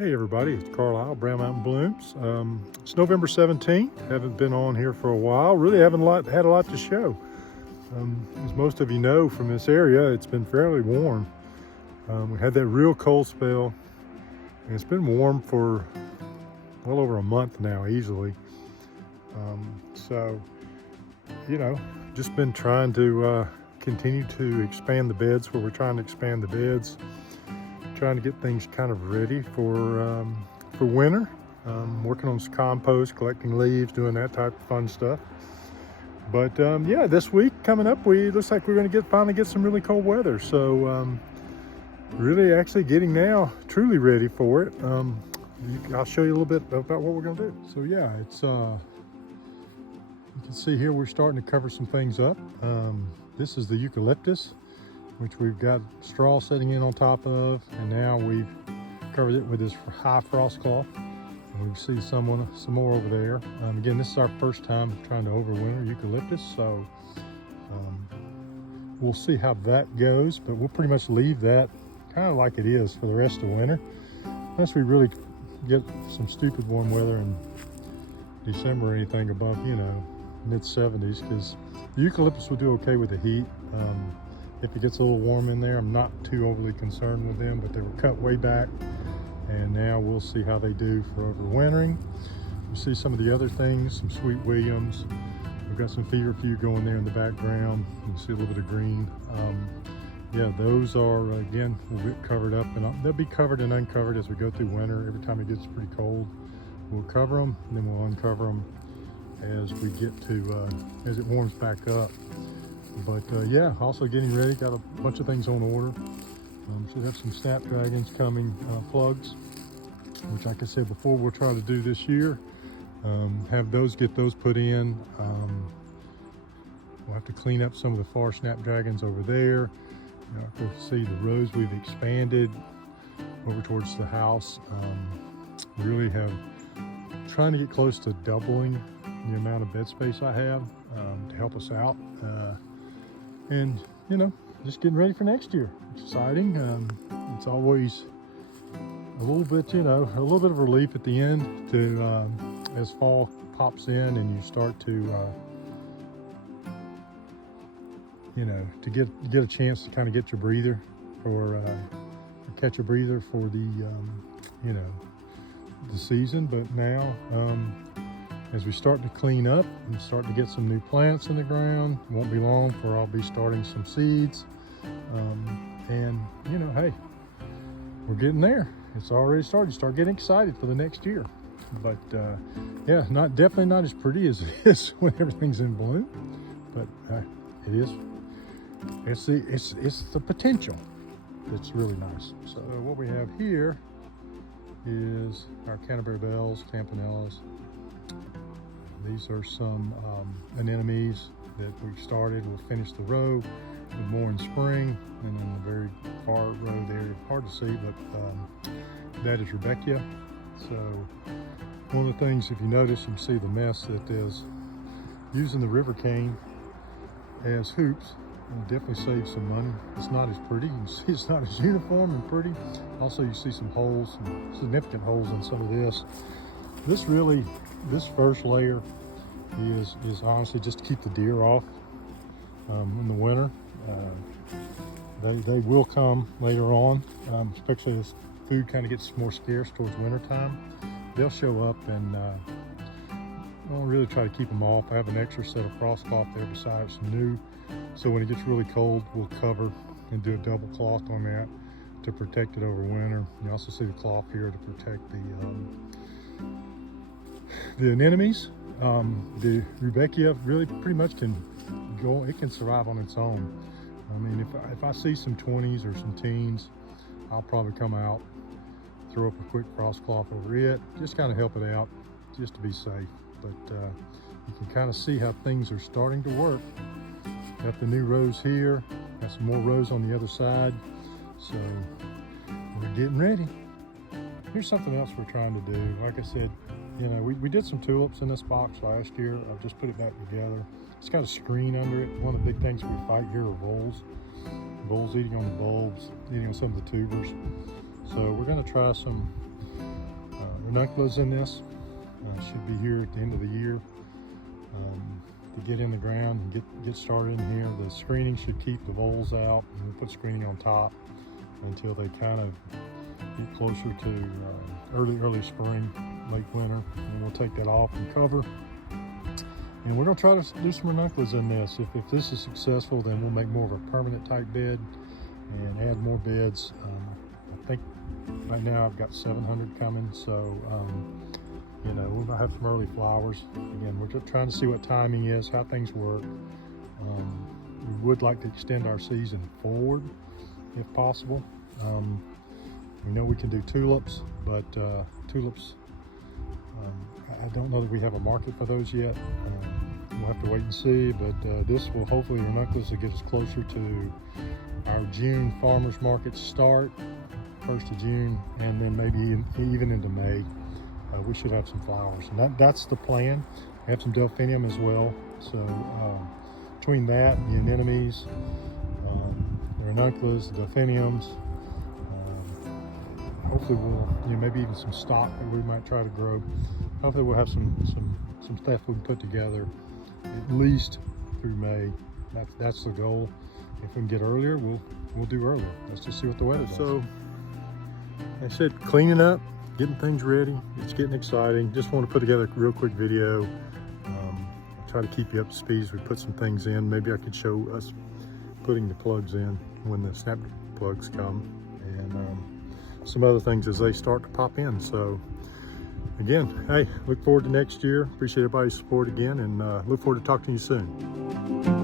Hey everybody, it's Carlisle, Brown Mountain Blooms. It's November 17th. Haven't been on here for a while. Really haven't had a lot to show. As most of you know from this area, it's been fairly warm. We had that real cold spell, and it's been warm for well over a month now, easily. So, just been trying to continue to expand the beds where we're trying to expand the beds. Trying to get things kind of ready for winter. Working on some compost, collecting leaves, doing that type of fun stuff. But yeah, this week coming up, looks like we're going to finally get some really cold weather. So really actually getting now truly ready for it. I'll show you a little bit about what we're going to do. So yeah, it's you can see here we're starting to cover some things up. This is the eucalyptus, which we've got straw setting in on top of, and now we've covered it with this high frost cloth. And we see some more over there. Again, this is our first time trying to overwinter eucalyptus, so we'll see how that goes, but we'll pretty much leave that kind of like it is for the rest of winter, unless we really get some stupid warm weather in December or anything above, mid-70s, because the eucalyptus will do okay with the heat. If it gets a little warm in there, I'm not too overly concerned with them, but they were cut way back, and now we'll see how they do for overwintering. You see some of the other things, some Sweet Williams. We've got some feverfew going there in the background. You can see a little bit of green. Yeah, those are, again, will get covered up, and they'll be covered and uncovered as we go through winter. Every time it gets pretty cold, we'll cover them, and then we'll uncover them as we get to, as it warms back up. But yeah, also getting ready, got a bunch of things on order. Should have some snapdragons coming, plugs, which like I said before, we'll try to do this year. Get those put in. We'll have to clean up some of the far snapdragons over there. You can see the rows we've expanded over towards the house. Really have trying to get close to doubling the amount of bed space I have to help us out. And just getting ready for next year. It's exciting. It's always a little bit, a little bit of relief at the end to as fall pops in and you start to to get a chance to kind of get your breather or catch a breather for the the season. But now as we start to clean up and start to get some new plants in the ground, it won't be long for I'll be starting some seeds. And hey, we're getting there. It's already started. Start getting excited for the next year. But yeah, definitely not as pretty as it is when everything's in bloom. But it is. It's the potential that's really nice. So what we have here is our Canterbury Bells, Campanellas. These are some anemones that we started. We'll finish the row with more in spring, and then the very far row there, hard to see, but that is Rudbeckia. So one of the things, if you notice, you can see the mess that is using the river cane as hoops. Will definitely save some money. It's not as pretty. You can see it's not as uniform and pretty. Also, you see some holes, some significant holes in some of this. This first layer is honestly just to keep the deer off in the winter. They will come later on, especially as food kind of gets more scarce towards winter time. They'll show up, and I'll really try to keep them off. I have an extra set of frost cloth there besides some new. So when it gets really cold, we'll cover and do a double cloth on that to protect it over winter. You also see the cloth here to protect the anemones. The Rudbeckia really pretty much can go, it can survive on its own. I mean, if I see some 20s or some teens, I'll probably come out, throw up a quick frost cloth over it, just kind of help it out, just to be safe. But you can kind of see how things are starting to work. Got the new rows here, got some more rows on the other side. So we're getting ready. Here's something else we're trying to do. Like I said, we did some tulips in this box last year. I've just put it back together. It's got a screen under it. One of the big things we fight here are voles. Voles eating on the bulbs, eating on some of the tubers. So we're gonna try some ranunculus in this. Should be here at the end of the year to get in the ground and get started in here. The screening should keep the voles out, and we'll put screening on top until they kind of get closer to early spring, late winter, and we'll take that off and cover. And we're going to try to do some ranunculus in this. If this is successful, then we'll make more of a permanent type bed and add more beds. I think right now I've got 700 coming, so you know, we might have some early flowers. Again, we're just trying to see what timing is, how things work. We would like to extend our season forward if possible. We know we can do tulips, but tulips, I don't know that we have a market for those yet. We'll have to wait and see, but this will hopefully, ranunculus will get us closer to our June farmers market start, 1st of June, and then maybe even into May. We should have some flowers, and that's the plan. We have some delphinium as well, so between that, the anemones, the ranunculus, the delphiniums, hopefully we'll, maybe even some stock that we might try to grow. Hopefully we'll have some stuff we can put together at least through May. That's the goal. If we can get earlier, we'll do earlier. Let's just see what the weather does. So, like I said, cleaning up, getting things ready. It's getting exciting. Just want to put together a real quick video. Try to keep you up to speed as we put some things in. Maybe I could show us putting the plugs in when the snap plugs come, and some other things as they start to pop in. So again, hey, look forward to next year. Appreciate everybody's support again, and look forward to talking to you soon.